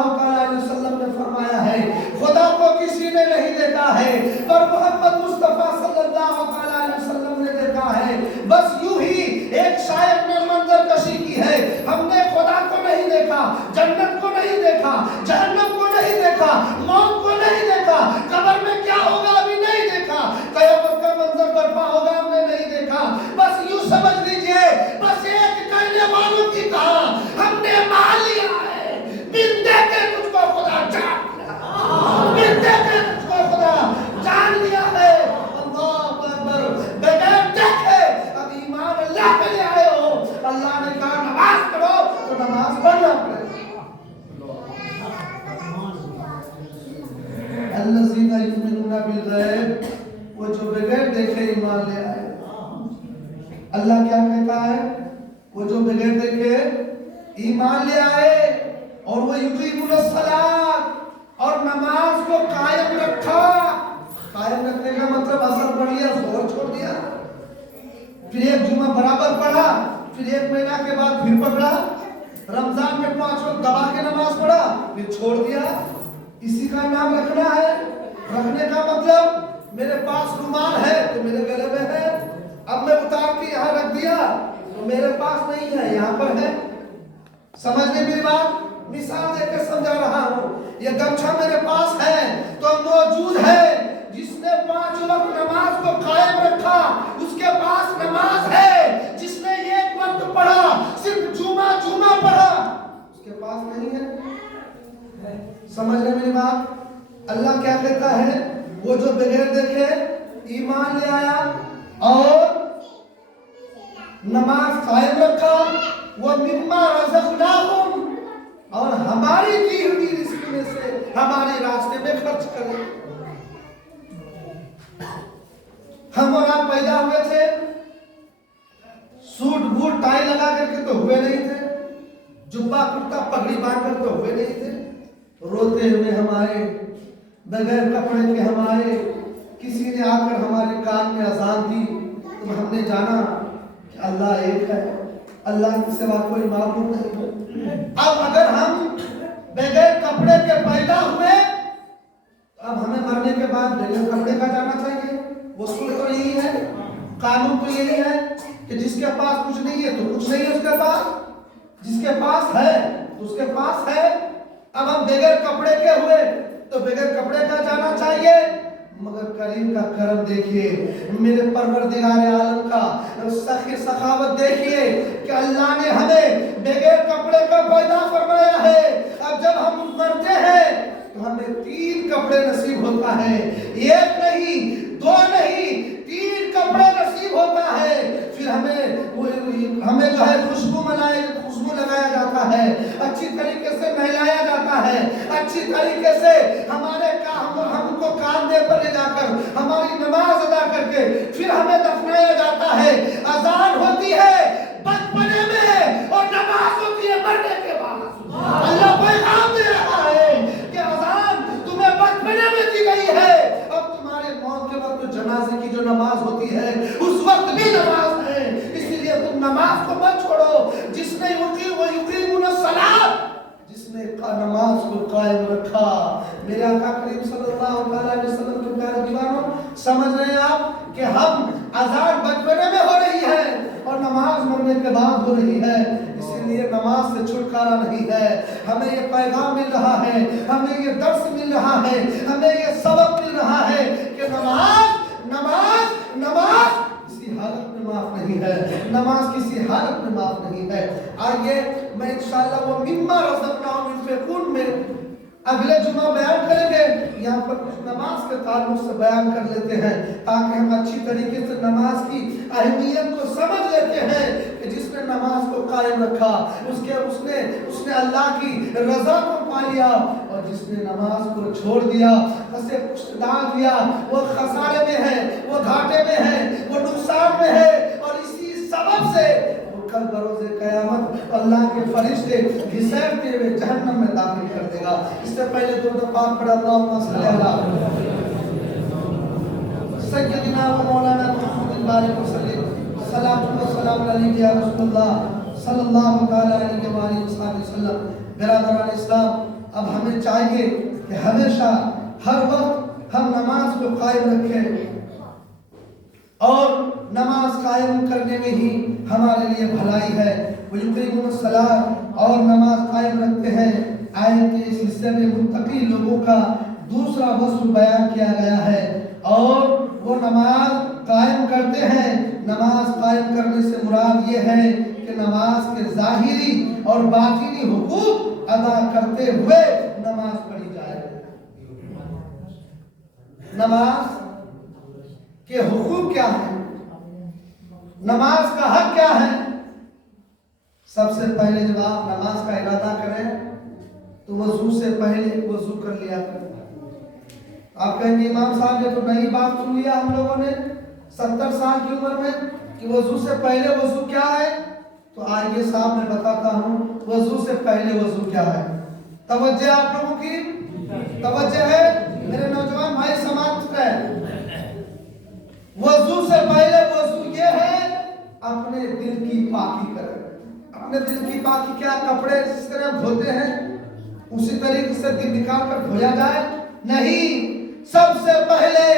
اللہ علیہ وسلم نے فرمایا ہے خدا کو کسی نے نہیں دیکھا ہے پر محمد مصطفیٰ صلی اللہ علیہ وسلم نے دیکھا ہے. بس یوں ہی ایک شاعر نے منظر کشی کی ہے. ہم نے خدا کو نہیں دیکھا, جنت کو نہیں دیکھا, جہنم کو نہیں دیکھا, موت کو نہیں دیکھا, قبر میں کیا ہوگا ابھی نہیں دیکھا, قیامت کا منظر برپا ہوگا ہم نے نہیں دیکھا. بس یوں سمجھ لیجئے بس ایک کہنے والوں کی کہا ہم نے مان لیا ہے بن دیکھے تجھ کو خدا جان لیا, بن دیکھے تجھ کو خدا جان لیا ہے. اللہ اکبر. بغیر دیکھے اب ایمان اللہ پہ لے آئے ہو. اللہ نے کہا نماز پڑھو تو نماز پڑھنا پڑے. الذین یؤمنون بالغیب, وہ جو بغیر دیکھے ایمان لے آئے. اللہ کیا کہتا ہے؟ وہ جو بغیر دیکھے ایمان لے آئے اور وہ یقیمون الصلاۃ, اور نماز کو قائم رکھا. قائم رکھنے کا مطلب اثر پڑھ لیا زور چھوڑ دیا, پھر ایک جمعہ برابر پڑھا, پھر ایک مہینہ کے بعد پھر پکڑا, رمضان میں 5 وقت دبا کے نماز پڑھا پھر چھوڑ دیا. اسی کا نام رکھنا ہے. رکھنے کا مطلب میرے پاس رومال ہے تو میرے گلے میں ہے, اب میں اتار کے یہاں رکھ دیا تو میرے پاس نہیں ہے, یہاں پر ہے. سمجھنے میری بات, مثال دے کے سمجھا رہا ہوں. یہ گمچھا میرے پاس ہے تو موجود ہے. جس نے 5 وقت نماز کو قائم رکھا اس کے پاس نماز ہے. جس نے ایک وقت پڑھا صرف جمعہ پڑھا اس کے پاس نہیں ہے. سمجھ رہے میری بات؟ اللہ کیا کہتا ہے؟ وہ جو بغیر دیکھے ایمان لے آیا اور نماز قائم رکھا, وہ مما رزقناہم, اور ہماری دی ہوئی رزق میں سے ہمارے راستے میں خرچ کرے. ہم اور آپ پیدا ہوئے تھے سوٹ بوٹ ٹائی لگا کر کے تو ہوئے نہیں تھے, جبہ کرتا پگڑی باندھ کر تو ہوئے نہیں تھے. روتے ہوئے ہم آئے, بغیر کپڑے کے ہم آئے. کسی نے آ کر ہمارے کان میں اذان دی تو ہم نے جانا کہ اللہ ایک ہے, اللہ کے سوا کوئی معبود نہیں. اب اگر ہم بغیر کپڑے کے پیدا ہوئے اب ہمیں مرنے کے بعد بغیر کپڑے کا جانا چاہیے. اصول تو یہی ہے, قانون تو یہی ہے کہ جس کے پاس کچھ نہیں ہے تو کچھ نہیں ہے اس کے پاس, جس کے پاس ہے تو اس کے پاس ہے. اب ہم بغیر کپڑے کے ہوئے تو بغیر کپڑے کا جانا چاہیے. مگر کریم کا کرم دیکھیے, میرے پروردگار عالم کا سخی سخاوت دیکھیے کہ اللہ نے ہمیں بغیر کپڑے کا پیدا فرمایا ہے. اب جب ہم مرتے ہیں تو ہمیں 3 کپڑے نصیب ہوتا ہے, 1 نہیں 2 نہیں 3 کپڑے نصیب ہوتا ہے. پھر ہمیں جو ہے خوشبو لگایا جاتا ہے, اچھی طریقے سے نہلایا جاتا ہے, اچھی طریقے سے ہم کو کاندھے پر لے جا کر ہماری نماز ادا کر کے پھر ہمیں دفنایا جاتا ہے. اذان ہوتی ہے بچپنے میں اور نماز ہوتی ہے مرنے کے بعد. اللہ پیغام دے رہا ہے کہ اذان تمہیں بچپنے میں دی گئی ہے, اب تمہارے موت کے وقت جنازے کی جو نماز ہوتی ہے اس وقت بھی نماز ہے. اسی لیے تم نماز کو مت چھوڑو. جس نے یقیمون الصلاۃ, جس نے نماز کو قائم رکھا. میرے آقا کریم صلی اللہ علیہ وسلم کے پیارے دیوانوں, سمجھ رہے ہیں آپ کہ ہم اذان بچپنے میں ہو رہی ہے اور نماز مرنے کے بعد ہو رہی ہے. اسی لیے نماز سے چھٹکارا نہیں ہے. ہمیں یہ پیغام مل رہا ہے, ہمیں یہ درس مل رہا ہے, ہمیں یہ سبق مل رہا ہے کہ نماز کسی حالت میں معاف نہیں ہے. نماز کسی حالت میں معاف نہیں ہے. آئیے میں انشاءاللہ وہ مما رزقناہم ينفقون میں اگلے جمعہ بیان کریں گے. یہاں پر کچھ نماز کے تعلق سے بیان کر لیتے ہیں تاکہ ہم اچھی طریقے سے نماز کی اہمیت کو سمجھ لیتے ہیں کہ جس نے نماز کو قائم رکھا اس نے اللہ کی رضا کو پا لیا, اور جس نے نماز کو چھوڑ دیا اسے ڈال دیا وہ خسارے میں ہے, وہ گھاٹے میں ہے, وہ نقصان میں ہے. اور اسی سبب سے کل بروز قیامت اللہ کے فرشتے گھسیٹتے ہوئے جہنم میں داخل کر دے گا. اس سے پہلے درود پاک پڑھ اللہم صلی علی سیدنا و مولانا محمد بارک وسلم. صلاۃ و سلام علیک یا رسول اللہ صلی اللہ تعالی علیہ وآلہ وسلم. برادران اسلام, اب ہمیں چاہیے کہ ہمیشہ ہر وقت ہم نماز کو قائم رکھیں، اور نماز قائم کرنے میں ہی ہمارے لیے بھلائی ہے۔ وَيُقِيمُونَ الصَّلَاةَ، اور نماز قائم رکھتے ہیں۔ آیت کے اس حصے میں متقی لوگوں کا دوسرا وصف بیان کیا گیا ہے، اور وہ نماز قائم کرتے ہیں۔ نماز قائم کرنے سے مراد یہ ہے کہ نماز کے ظاہری اور باطنی حقوق ادا کرتے ہوئے نماز پڑھی جائے۔ نماز کے حقوق کیا ہیں؟ نماز کا حق کیا ہے؟ سب سے پہلے جب آپ نماز کا ارادہ کریں تو وضو سے پہلے وضو کر لیا کریں۔ آپ کہیں گے امام صاحب نے تو نئی بات سن لیا ہم لوگوں نے 70 سال کی عمر میں کہ وضو سے پہلے وضو کیا ہے؟ تو آئیے صاحب میں بتاتا ہوں وضو سے پہلے وضو کیا ہے۔ توجہ آپ لوگوں کی توجہ ہے میرے نوجوان بھائی، سماعت ہے۔ وضو سے پہلے وضو یہ ہے اپنے دل کی پاکی کریں۔ اپنے دل کی پاکی کیا؟ کپڑے جس طرح دھوتے ہیں اسی طریقے سے دل نکال کر دھویا جائے؟ نہیں، سب سے پہلے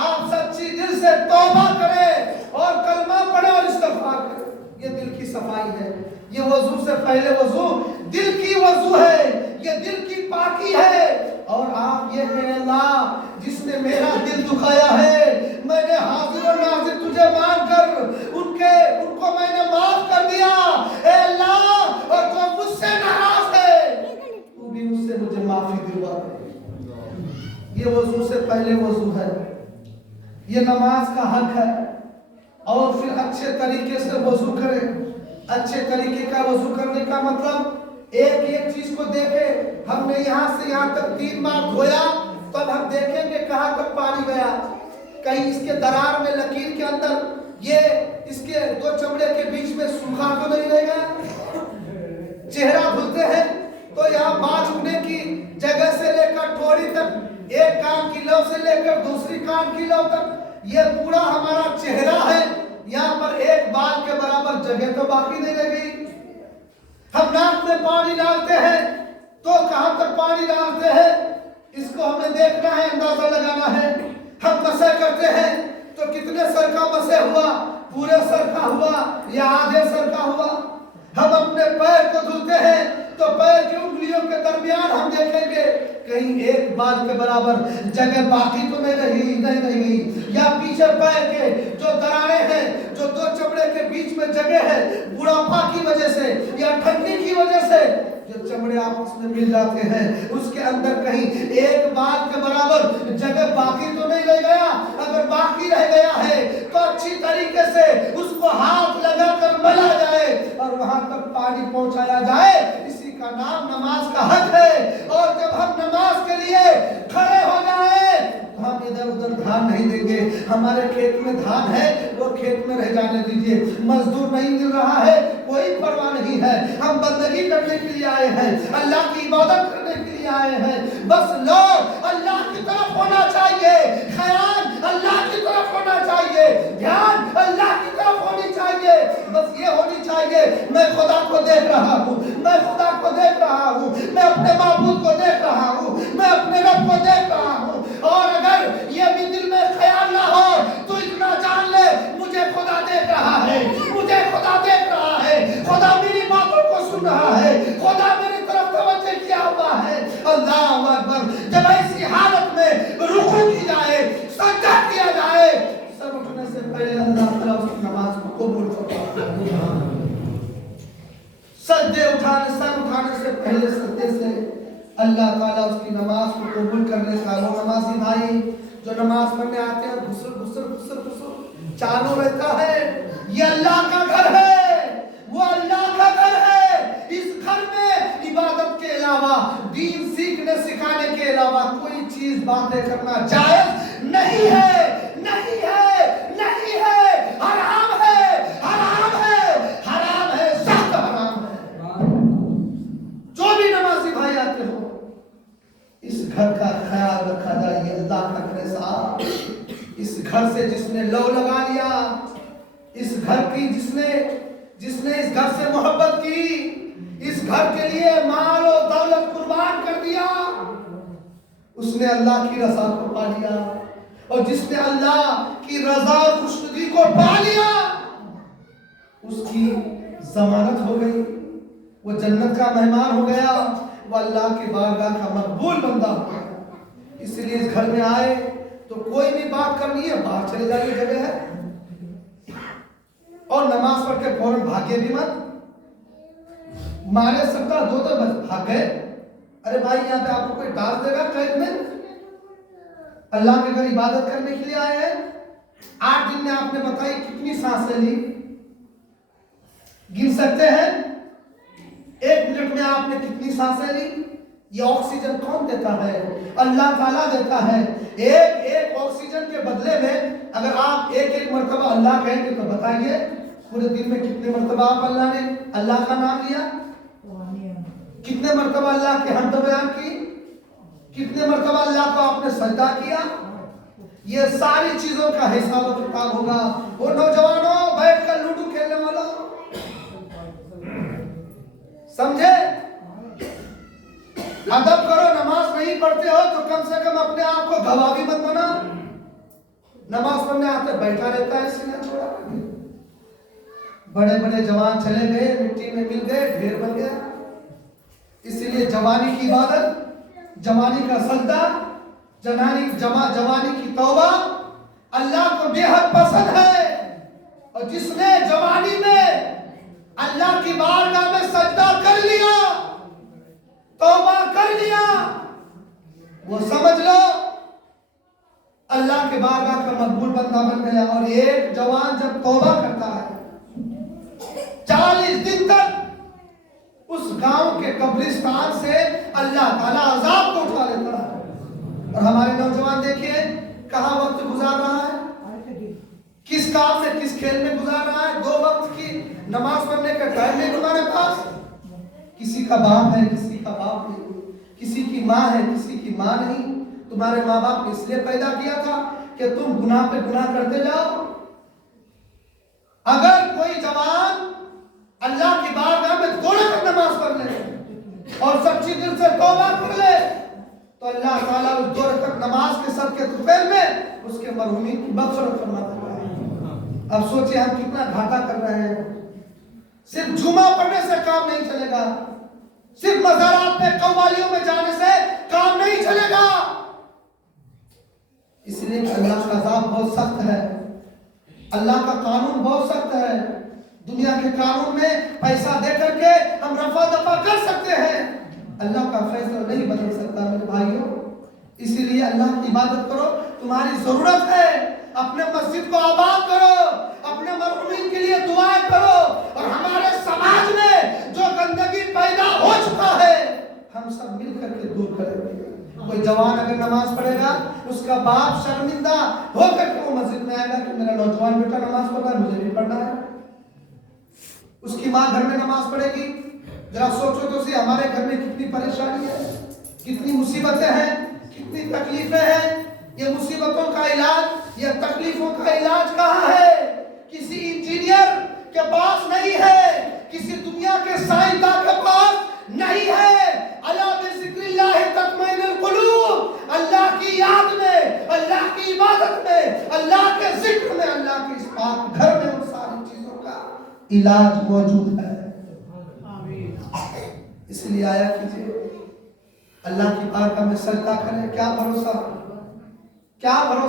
آپ سچی دل سے توبہ کریں اور کلمہ پڑھیں اور استغفار کریں۔ یہ دل کی صفائی ہے۔ یہ وضو سے پہلے وضو دل کی وضو ہے، یہ دل کی پاکی ہے۔ اور آپ یہ کہیں اللہ جس نے میرا دل دکھایا ہے میں نے حاضر و ناظر تجھے مان کر ان کو میں نے معاف کر دیا اے اللہ، اور جو مجھ سے ناراض ہے تو بھی اس سے مجھے معافی دلوا دے۔ یہ وضو سے پہلے وضو ہے، یہ نماز کا حق ہے۔ اور پھر اچھے طریقے سے وضو کریں۔ اچھے طریقے کا وضو کرنے کا مطلب ایک ایک چیز کو دیکھیں۔ ہم نے یہاں سے یہاں تک 3 بار دھویا تو اب ہم دیکھیں گے کہاں تک پانی گیا، کہیں اس کے درار میں لکیر کے اندر یہ اس کے 2 چمڑے کے بیچ میں سوکھا تو نہیں رہے گا۔ چہرہ دھلتے ہیں تو یہاں بال اگنے کی جگہ سے لے کر ٹھوڑی تک، ایک کان کی لو سے لے کر دوسری کان کی لو تک یہ پورا ہمارا چہرہ ہے، یہاں پر ایک بال کے برابر جگہ تو باقی نہیں رہ گئی۔ ہم ناک میں پانی ڈالتے ہیں تو کہاں تک پانی ڈالتے ہیں اس کو ہمیں دیکھنا ہے، اندازہ لگانا ہے۔ ہم مسح کرتے ہیں تو کتنے سر کا مسح ہوا، پورے سر کا ہوا یا آدھے سر کا ہوا۔ ہم اپنے پیر کو دھلتے ہیں تو پیر کی انگلیوں کے درمیان ہم دیکھیں گے کہیں ایک بال کے برابر جگہ باقی تو نہیں رہی، یا پیچھے پیر کے جو دراریں ہیں، جو 2 چمڑے کے بیچ میں جگہ ہے، بڑھاپا کی وجہ سے یا ٹھنڈی کی وجہ سے جو چمڑے آپس میں مل جاتے ہیں اس کے اندر کہیں ایک بال کے برابر جگہ باقی تو نہیں رہ گیا۔ اگر باقی رہ گیا ہے تو اچھی طریقے سے اس کو ہاتھ لگا کر ملا جائے اور وہاں تک پانی پہنچایا جائے، اسی کا نام نماز کا حق ہے۔ اور جب ہم نماز کے لیے کھڑے ہو جائیں تو ہم ادھر ادھر دھیان نہیں دیں گے۔ ہمارے کھیت میں دھان ہے وہ کھیت میں رہ جانے دیجئے، مزدور نہیں مل رہا ہے کوئی پرواہ نہیں ہے، ہم بندگی کرنے کے لیے آئے ہیں، اللہ کی عبادت کرنے کے لیے آئے ہیں۔ بس لوگ اللہ کی طرف ہونا چاہیے، خیال اللہ کی طرف ہونا چاہیے، دھیان اللہ کی طرف ہونی چاہیے۔ بس یہ ہونی چاہیے میں خدا کو دیکھ رہا ہوں، میں خدا کو دیکھ رہا ہوں، میں اپنے معبود کو دیکھ رہا ہوں، میں اپنے رب کو دیکھ رہا ہوں۔ اور اگر یہ بھی دل میں خیال نہ ہو تو اتنا جان لے مجھے خدا دیکھ رہا ہے، مجھے خدا دیکھ رہا ہے، خدا میری باتوں کو سن رہا ہے، خدا میری طرف توجہ کیا ہوا ہے۔ اللہ اکبر۔ جب ایسی حالت میں رکوع کی جائے، سجدہ کیا جائے، سر اٹھنے سے پہلے اللہ تعالیٰ اس نماز کو قبول فرماتا ہے۔ سجدے سر اٹھانے سے پہلے سجدے سے اللہ تعالیٰ اس کی نماز کو قبول کرنے کا، وہ نمازی بھائی جو نماز پڑھنے آتے ہیں غسل چالو رہتا ہے، یہ اللہ کا گھر ہے، وہ اللہ کا گھر ہے۔ اس گھر میں عبادت کے علاوہ، دین سیکھنے سکھانے کے علاوہ کوئی چیز باتیں کرنا جائز نہیں ہے، نہیں ہے، نہیں ہے، حرام ہے، حرام ہے، حرام ہے، سخت حرام ہے۔ جو بھی نمازی بھائی آتے ہو اس گھر کا خیال رکھا جائے، اللہ کا گھر صاحب، اس گھر سے جس نے لو لگا لیا، اس گھر کی جس نے اس گھر سے محبت کی، اس گھر کے لیے مال و دولت قربان کر دیا، اس نے اللہ کی رضا کو پا لیا، اور جس نے اللہ کی رضا اور خوشنودی کو پا لیا اس کی ضمانت ہو گئی، وہ جنت کا مہمان ہو گیا، وہ اللہ کی بارگاہ کا مقبول بندہ ہو گیا۔ اس لیے اس گھر میں آئے تو کوئی بھی بات کرنی ہے باہر چلے جائیے، جگہ ہے، اور نماز پڑھ کے فوراً بھاگے بھی مت، مارے سکتا دو تو بس بھاگ گئے، ارے بھائی یہاں پہ آپ کو کوئی ڈال دے گا قید میں؟ اللہ کے گھر عبادت کرنے کے لیے آئے ہیں۔ 8 دن میں آپ نے بتائی کتنی سانسیں لی؟ گن سکتے ہیں؟ 1 منٹ میں آپ نے کتنی سانسیں لی؟ یہ آکسیجن کون دیتا ہے؟ اللہ تعالیٰ دیتا ہے۔ ایک آکسیجن کے بدلے میں اگر آپ ایک مرتبہ اللہ کہیں گے تو بتائیے پورے دن میں کتنے مرتبہ آپ اللہ کا نام لیا؟ کتنے مرتبہ اللہ کی حمد بیان کی؟ کتنے مرتبہ اللہ کو آپ نے سجدہ کیا؟ یہ ساری چیزوں کا حساب و کتاب ہوگا۔ وہ نوجوانوں بیٹھ کر لوڈو کھیلنے والوں، سمجھے؟ ادب کرو، نماز نہیں پڑھتے ہو تو کم سے کم اپنے آپ کو گواہ بھی مت بنا۔ نماز پڑھنے آتے بیٹھا رہتا ہے سینہ چھوڑا، بڑے بڑے جوان چلے گئے، مٹی میں مل گئے، ڈھیر بن گیا۔ اسی لیے جوانی کی عبادت، جوانی کا سجدہ، جوانی کی توبہ اللہ کو بے حد پسند ہے، اور جس نے جوانی میں اللہ کی بارگاہ میں سجدہ کر لیا، توبہ کر لیا، وہ سمجھ لو اللہ کے بارگاہ کا مقبول بندہ بن گیا۔ اور ایک جوان جب توبہ کرتا ہے 40 دن تک اس گاؤں کے قبرستان سے اللہ تعالیٰ عذاب کو اٹھا لیتا ہے۔ اور ہمارے نوجوان دیکھیے کہاں وقت گزار رہا ہے، کس کام میں، کس کھیل میں گزار رہا ہے۔ 2 وقت کی نماز پڑھنے کا ٹائم نہیں تمہارے پاس۔ کسی کا باپ ہے، کسی کا باپ نہیں، کسی کی ماں ہے، کسی کی ماں نہیں۔ تمہارے ماں باپ نے اس لیے پیدا کیا تھا کہ تم گناہ پہ گناہ کرتے جاؤ۔ اگر کوئی جوان اللہ کی بارگاہ میں 2 رکعت نماز پڑھ لے اور سچی دل سے توبہ کر لے تو اللہ تعالیٰ اس 2 رکعت نماز کے صدقے طفیل میں اس کے مرحومین کی مغفرت فرما دیتا ہے۔ اب سوچیں ہم کتنا گھاٹا کر رہے ہیں۔ صرف جمعہ پڑھنے سے کام نہیں چلے گا، صرف مزارات میں قوالیوں میں جانے سے کام نہیں چلے گا، اس لیے کہ اللہ کا عذاب بہت سخت ہے، اللہ کا قانون بہت سخت ہے۔ دنیا کے قانون میں پیسہ دے کر کے ہم رفع دفع کر سکتے ہیں، اللہ کا فیصلہ نہیں بدل سکتا میرے بھائیوں۔ اسی لیے اللہ کی عبادت کرو، تمہاری ضرورت ہے۔ اپنے مسجد کو آباد کرو، اپنے مرحومین کے لیے دعائیں کرو، اور ہمارے سماج میں جو گندگی پیدا ہو چکا ہے ہم سب مل کر کے دور کریں گے۔ کوئی جوان اگر نماز پڑھے گا اس کا باپ شرمندہ ہو کر کے وہ مسجد میں آئے گا کہ میرا نوجوان بیٹا نماز پڑھ رہا ہے، مجھے بھی پڑھنا ہے۔ اس کی ماں گھر میں نماز پڑھے گی، ذرا سوچو تو سی ہمارے گھر میں کتنی پریشانی ہے، کتنی مصیبتیں ہیں، کتنی تکلیفیں ہیں۔ یہ مصیبتوں کا علاج، یہ تکلیفوں کا علاج کہاں ہے؟ کسی انجینئر کے پاس نہیں ہے، کسی دنیا کے سائنسداں کے پاس نہیں ہے۔ الا بذکر اللہ تطمئن القلوب، اللہ کی یاد میں، اللہ کی عبادت میں، اللہ کے ذکر میں، اللہ کے اس پاک گھر میں ان ساری چیزوں کا علاج موجود ہے۔ اس لیے آیا کیجئے اللہ کی بارگاہ میں سجدہ کریں۔ کیا بھروسہ، کیا بھروسہ